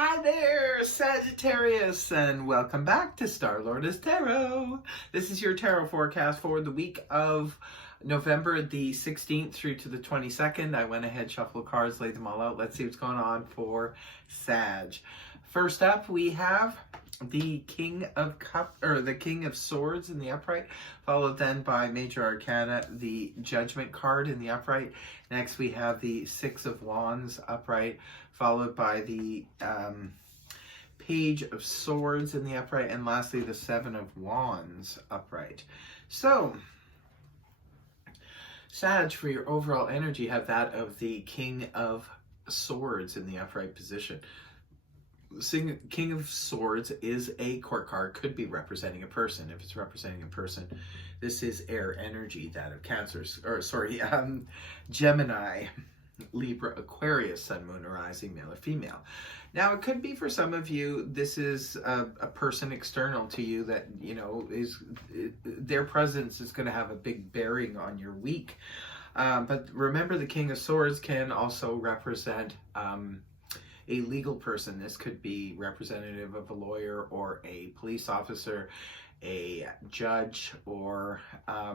Hi there, Sagittarius, and welcome back to Star-Lord's Tarot. This is your tarot forecast for the week of November the 16th through to the 22nd. I went ahead, shuffled cards, laid them all out. Let's see what's going on for Sag. First up, we have the King of the King of Swords in the upright, followed then by Major Arcana, the Judgment card in the upright. Next, we have the Six of Wands upright, followed by the Page of Swords in the upright, and lastly, the Seven of Wands upright. So, Sag, for your overall energy, have that of the King of Swords in the upright position. King of Swords is a court card, could be representing a person. If it's representing a person, this is air energy, that of Gemini, Libra, Aquarius, Sun, Moon, or Rising, male or female. Now, it could be for some of you, this is a person external to you that, you know, their presence is going to have a big bearing on your week. But remember, the King of Swords can also represent a legal person. This could be representative of a lawyer or a police officer, a judge, or a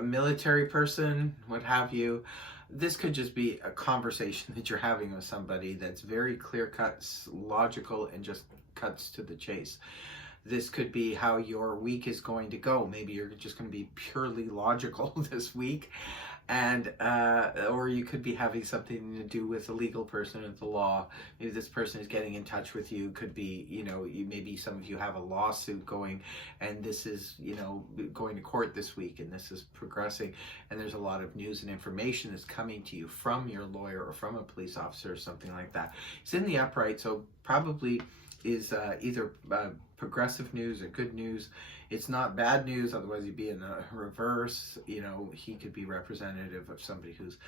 military person, what have you. This could just be a conversation that you're having with somebody that's very clear-cut, logical, and just cuts to the chase. This could be how your week is going to go. Maybe you're just going to be purely logical this week, and or you could be having something to do with a legal person of the law. Maybe this person is getting in touch with you. Could be, you know, maybe some of you have a lawsuit going, and this is, you know, going to court this week, and this is progressing, and there's a lot of news and information that's coming to you from your lawyer or from a police officer or something like that. It's in the upright, so probably is either progressive news or good news. It's not bad news, otherwise he'd be in the reverse. You know, he could be representative of somebody who's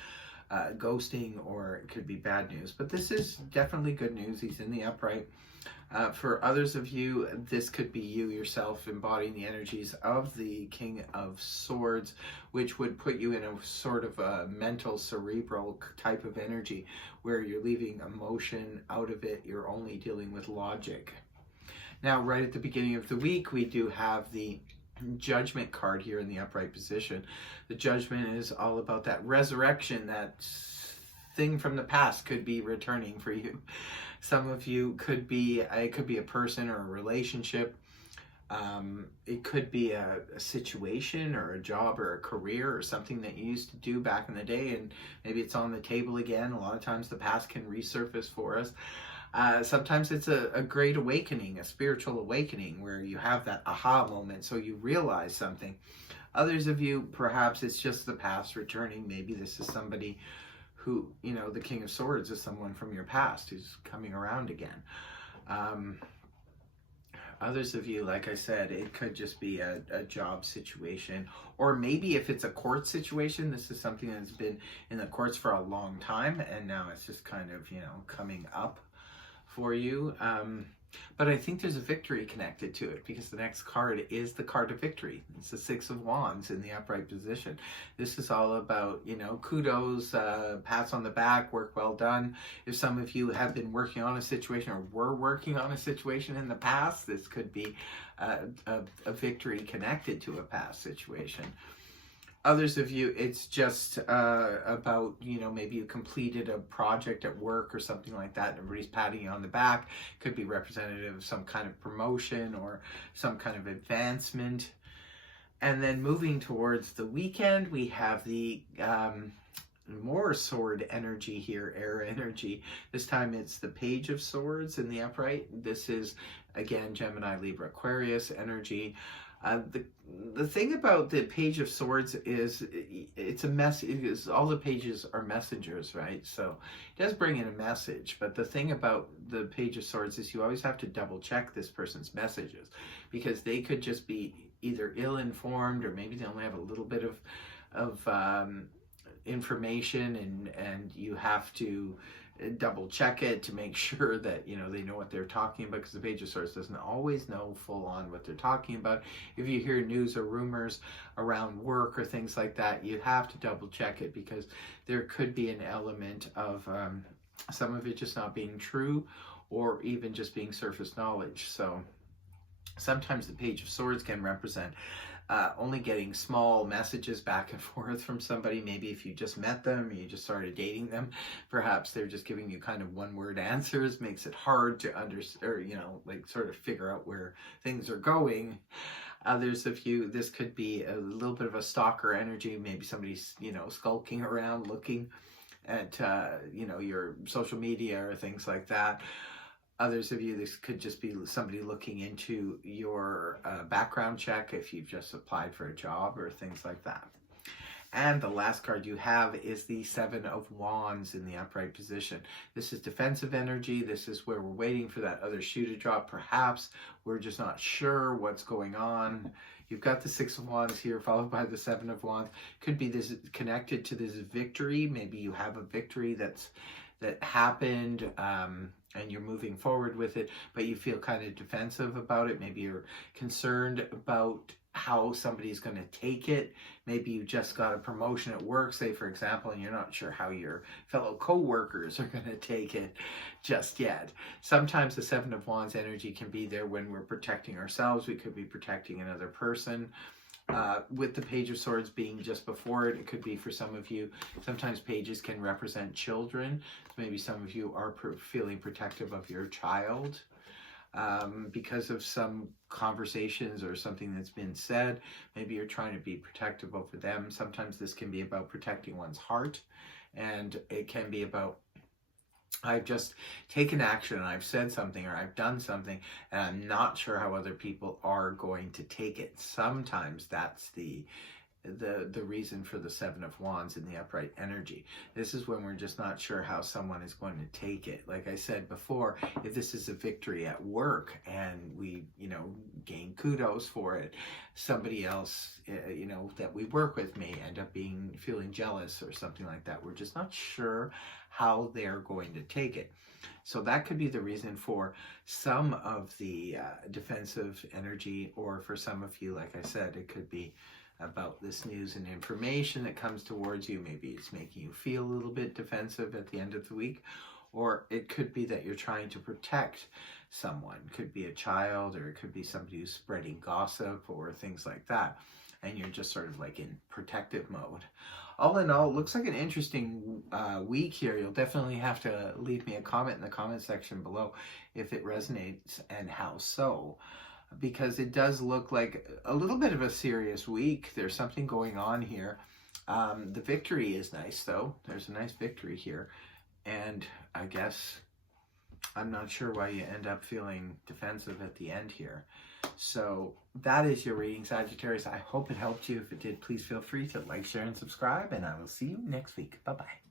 ghosting, or it could be bad news. But this is definitely good news. He's in the upright. For others of you, this could be you yourself embodying the energies of the King of Swords, which would put you in a sort of a mental, cerebral type of energy where you're leaving emotion out of it. You're only dealing with logic. Now, right at the beginning of the week, we do have the Judgment card here in the upright position. The Judgment is all about that resurrection, that thing from the past could be returning for you. Some of you could be, it could be a person or a relationship. It could be a situation or a job or a career or something that you used to do back in the day, and maybe it's on the table again. A lot of times the past can resurface for us. Sometimes it's a great awakening, a spiritual awakening, where you have that aha moment, so you realize something. Others of you, perhaps it's just the past returning. Maybe this is somebody who, you know, the King of Swords is someone from your past who's coming around again. Others of you, like I said, it could just be a job situation, or maybe if it's a court situation, this is something that's been in the courts for a long time, and now it's just kind of, you know, coming up for you. But I think there's a victory connected to it, because the next card is the card of victory. It's the Six of Wands in the upright position. This is all about, you know, kudos, pats on the back, work well done. If some of you have been working on a situation or were working on a situation in the past, this could be a victory connected to a past situation. Others of you, it's just about, you know, maybe you completed a project at work or something like that, and everybody's patting you on the back. Could be representative of some kind of promotion or some kind of advancement. And then moving towards the weekend, we have the more sword energy here, air energy. This time it's the Page of Swords in the upright. This is, again, Gemini, Libra, Aquarius energy. The thing about the Page of Swords is it's a message. All the pages are messengers, right? So it does bring in a message. But the thing about the Page of Swords is you always have to double check this person's messages, because they could just be either ill-informed, or maybe they only have a little bit of information, and you have to double check it to make sure that, you know, they know what they're talking about, because the Page of Swords doesn't always know full on what they're talking about. If you hear news or rumors around work or things like that, you have to double check it, because there could be an element of some of it just not being true, or even just being surface knowledge. So sometimes the Page of Swords can represent only getting small messages back and forth from somebody. Maybe if you just met them, you just started dating them, perhaps they're just giving you kind of one-word answers, makes it hard to understand, or, you know, like sort of figure out where things are going. Others of you, this could be a little bit of a stalker energy. Maybe somebody's, you know, skulking around looking at, you know, your social media or things like that. Others of you, this could just be somebody looking into your background check if you've just applied for a job or things like that. And the last card you have is the Seven of Wands in the upright position. This is defensive energy. This is where we're waiting for that other shoe to drop. Perhaps we're just not sure what's going on. You've got the Six of Wands here, followed by the Seven of Wands. Could be this connected to this victory. Maybe you have a victory that happened, and you're moving forward with it, but you feel kind of defensive about it. Maybe you're concerned about how somebody's going to take it. Maybe you just got a promotion at work, say for example, and you're not sure how your fellow co-workers are going to take it just yet. Sometimes the Seven of Wands energy can be there when we're protecting ourselves. We could be protecting another person. With the Page of Swords being just before it, it could be for some of you, sometimes pages can represent children. So maybe some of you are feeling protective of your child because of some conversations or something that's been said. Maybe you're trying to be protective over them. Sometimes this can be about protecting one's heart, and it can be about, I've just taken action, and I've said something, or I've done something, and I'm not sure how other people are going to take it. Sometimes that's the reason for the Seven of Wands in the upright energy. This is when we're just not sure how someone is going to take it. Like I said before, if this is a victory at work and we, you know, gain kudos for it, somebody else, you know, that we work with may end up feeling jealous or something like that. We're just not sure how they're going to take it. So that could be the reason for some of the defensive energy, or for some of you, like I said, it could be about this news and information that comes towards you. Maybe it's making you feel a little bit defensive at the end of the week, or it could be that you're trying to protect someone. It could be a child, or it could be somebody who's spreading gossip or things like that, and you're just sort of like in protective mode. All in all, it looks like an interesting week here. You'll definitely have to leave me a comment in the comment section below if it resonates, and how so, because it does look like a little bit of a serious week. There's something going on here. The victory is nice, though. There's a nice victory here, and I guess I'm not sure why you end up feeling defensive at the end here. So that is your reading, Sagittarius. I hope it helped you. If it did, please feel free to like, share, and subscribe, and I will see you next week. Bye-bye.